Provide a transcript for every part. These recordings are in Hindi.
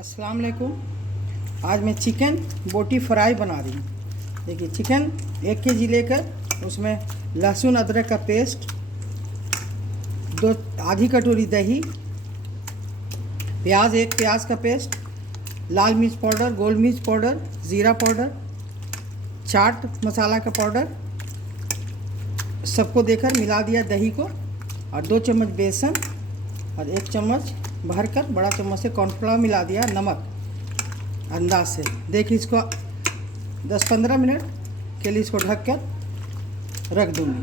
अस्सलाम वालेकुम। आज मैं चिकन बोटी फ्राई बना रही हूँ। देखिए, चिकन 1 केजी लेकर उसमें लहसुन अदरक का पेस्ट, आधी कटोरी दही, प्याज 1 प्याज का पेस्ट, लाल मिर्च पाउडर, गोल मिर्च पाउडर, ज़ीरा पाउडर, चाट मसाला का पाउडर, सबको देकर मिला दिया दही को, और 2 चम्मच बेसन और 1 चम्मच भरकर बड़ा चम्मच से कॉर्नफ्लावर मिला दिया, नमक अंदाज से। देखिए, इसको 10-15 मिनट के लिए इसको ढक कर रख दूँगी।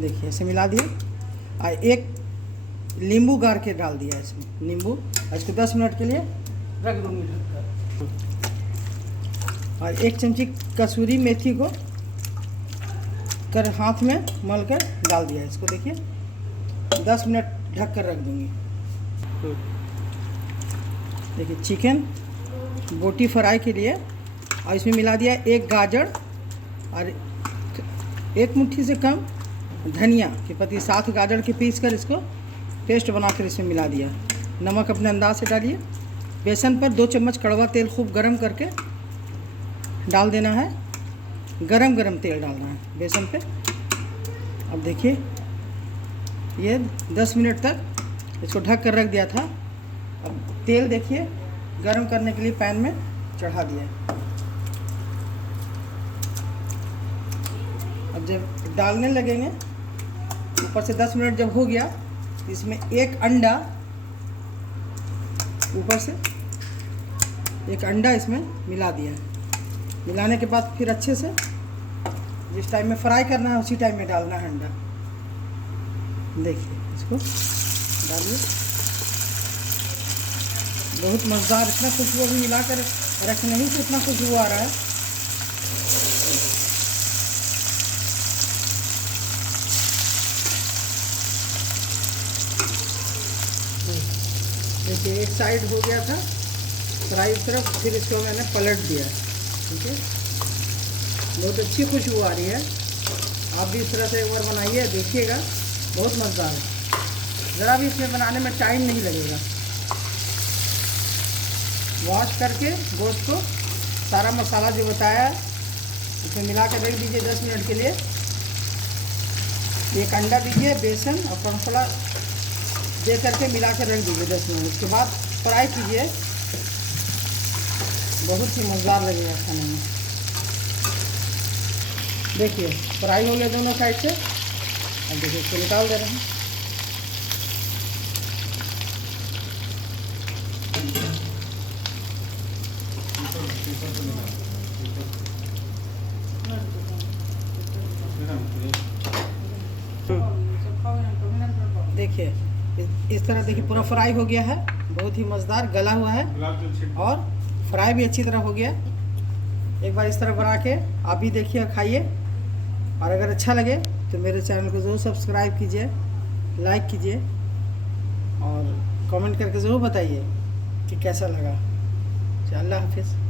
देखिए, ऐसे मिला दिया और 1 नींबू गार के डाल दिया इसमें, नींबू। इसको 10 मिनट के लिए रख दूँगी ढक कर। और 1 चमची कसूरी मेथी को कर हाथ में मल कर डाल दिया इसको। देखिए, 10 मिनट ढक कर रख दूँगी। देखिए, चिकन बोटी फ्राई के लिए, और इसमें मिला दिया 1 गाजर और 1 मुट्ठी से कम धनिया की पत्ती, 7 गाजर के पीस कर इसको पेस्ट बनाकर इसमें मिला दिया। नमक अपने अंदाज से डालिए। बेसन पर 2 चम्मच कड़वा तेल खूब गरम करके डाल देना है। गरम गरम तेल डालना है बेसन पे। अब देखिए, ये 10 मिनट तक इसको ढक कर रख दिया था। अब तेल देखिए गरम करने के लिए पैन में चढ़ा दिया। अब जब डालने लगेंगे, ऊपर से 10 मिनट जब हो गया, इसमें 1 अंडा, ऊपर से 1 अंडा इसमें मिला दिया। मिलाने के बाद फिर अच्छे से जिस टाइम में फ्राई करना है उसी टाइम में डालना है अंडा। देखिए, इसको डालिए। बहुत मज़ेदार, इतना खुशबू भी मिला कर रखने ही से इतना खुशबू आ रहा है। देखिए, एक साइड हो गया था फ्राई तरफ, फिर इसको मैंने पलट दिया। ठीक है, बहुत अच्छी खुशबू आ रही है। आप भी इस तरह से एक बार बनाइए, देखिएगा, बहुत मज़ेदार है। ज़रा भी इसमें बनाने में टाइम नहीं लगेगा। वॉश करके गोश्त को सारा मसाला जो बताया इसमें मिला कर रख दीजिए 10 मिनट के लिए। 1 अंडा दीजिए, बेसन और कॉर्नफ्लावर दे करके मिला कर रख दीजिए 10 मिनट। उसके बाद फ्राई कीजिए, बहुत ही मज़ेदार लगेगा खाने में। देखिए, फ्राई हो गया दोनों साइड से। अब देखिए, इसको निकाल दे रहे हैं। देखिए, इस तरह देखिए पूरा फ्राई हो गया है। बहुत ही मज़ेदार गला हुआ है और फ्राई भी अच्छी तरह हो गया। एक बार इस तरह बना के आप भी देखिए, खाइए, और अगर अच्छा लगे तो मेरे चैनल को ज़रूर सब्सक्राइब कीजिए, लाइक कीजिए और कमेंट करके ज़रूर बताइए कि कैसा लगा। अल्लाह हाफिज़।